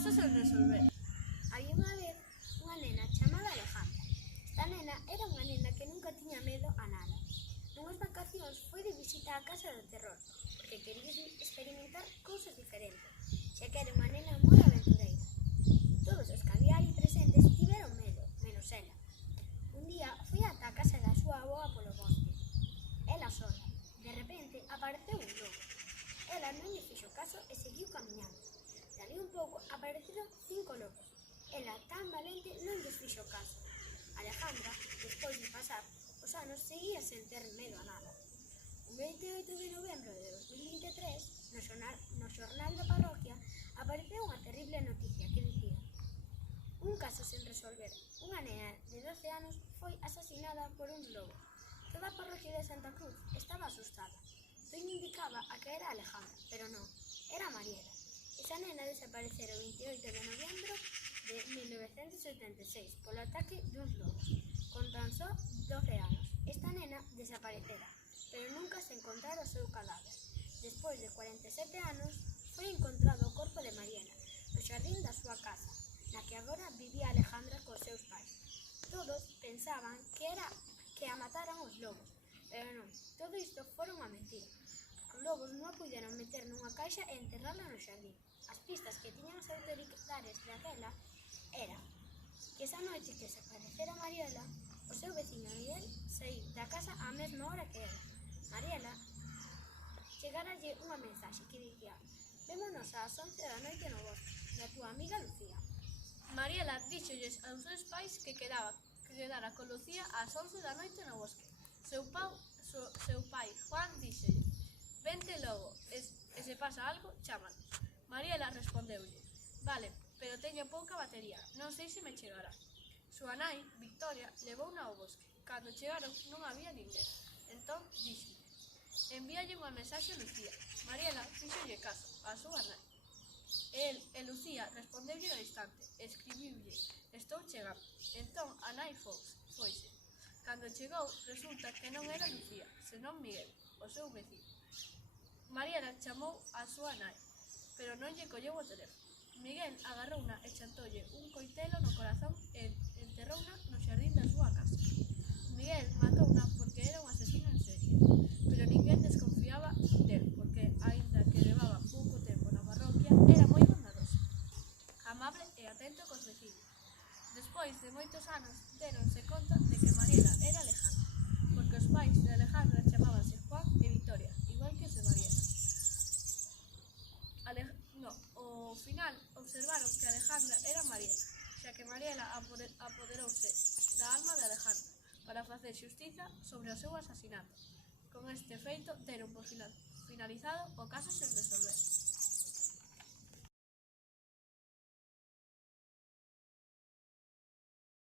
caso sen resolver. Había unha vez unha nena chamada Alejandra. Esta nena era unha nena que nunca tiña medo a nada. Nunhas vacacións foi de visita á casa do terror, porque quería experimentar cousas diferentes, xa que era unha nena moi aventureira. Todos os que había ali presentes tiveron medo, menos ela. Un día foi ata a casa da súa avoa polo bosque. Ela sola. De repente apareceu un lobo. Ela non lle fixo caso e seguiu camiñando. Dali un pouco apareceron 5 lobos. Ela, tan valente, non lles fixo caso. Alejandra, despois de pasar os anos, seguía sen ter medo a nada. O 28 de novembro de 2023, no xornal da parroquia, apareceu unha terrible noticia que dicía: un caso sen resolver. Unha nena de 12 anos foi asasinada por uns lobos. Toda a parroquia de Santa Cruz estaba asustada. Todo indicaba a que era Alejandra, pero non, era Mariela. Esa nena desaparecera o 28 de novembro de 1986 polo ataque duns lobos. Con tan só 12 anos, esta nena desaparecera, pero nunca se encontrara o seu cadáver. Despois de 47 anos, foi encontrado o corpo de Mariela no xardín da súa casa, na que agora vivía Alejandra cos seus pais. Todos pensaban que a mataran os lobos, pero non, todo isto fora unha mentira. Os lobos non a puderon meter nunha caixa e enterrarla no xardín. As pistas que tiñan as autoridades daquela eran que esa noite que desaparecera Mariela, o seu veciño Miguel saíu da casa á mesma hora que ela. Mariela chegaralle unha mensaxe que dicía: vémonos ás 11 da noite no bosque, da túa amiga Lucía. Mariela díxolles aos seus pais que quedara con Lucía ás 11 da noite no bosque. Seu pai, Juan, díxolle: vente logo, e se pasa algo, chámanos. Mariela respondeulle: vale, pero teño pouca batería, non sei se me chegará. Súa nai, Victoria, levouna ao bosque. Cando chegaron non había ninguén. Entón díxolle: envíalle unha mensaxe a Lucía. Mariela fíxolle caso a súa nai. El e Lucía respondeulle no instante e escribiulle: estou chegando. Entón a nai foise. Cando chegou, resulta que non era Lucía, senón Miguel, o seu veciño. Mariela chamou a súa nai, pero non lle colleu o teléfono. Miguel agarrouna e chantoulle un coitelo no corazón e enterrouna no xardín da súa casa. Miguel matouna porque era un asesino en serie, pero ninguén desconfiaba del, porque, aínda que levaba pouco tempo na parroquia, era moi bondadoso, amable e atento cos veciños. Despois de moitos anos, deronse conta de que Mariela era Alejandra, porque os pais de Alejandra chamábanse Juan e Victoria, igual que os de Mariela. Ao final observaron que Alejandra era Mariela, xa que Mariela apoderouse da alma de Alejandra para facer xustiza sobre o seu asasinato. Con este feito deron por finalizado o caso sen resolver.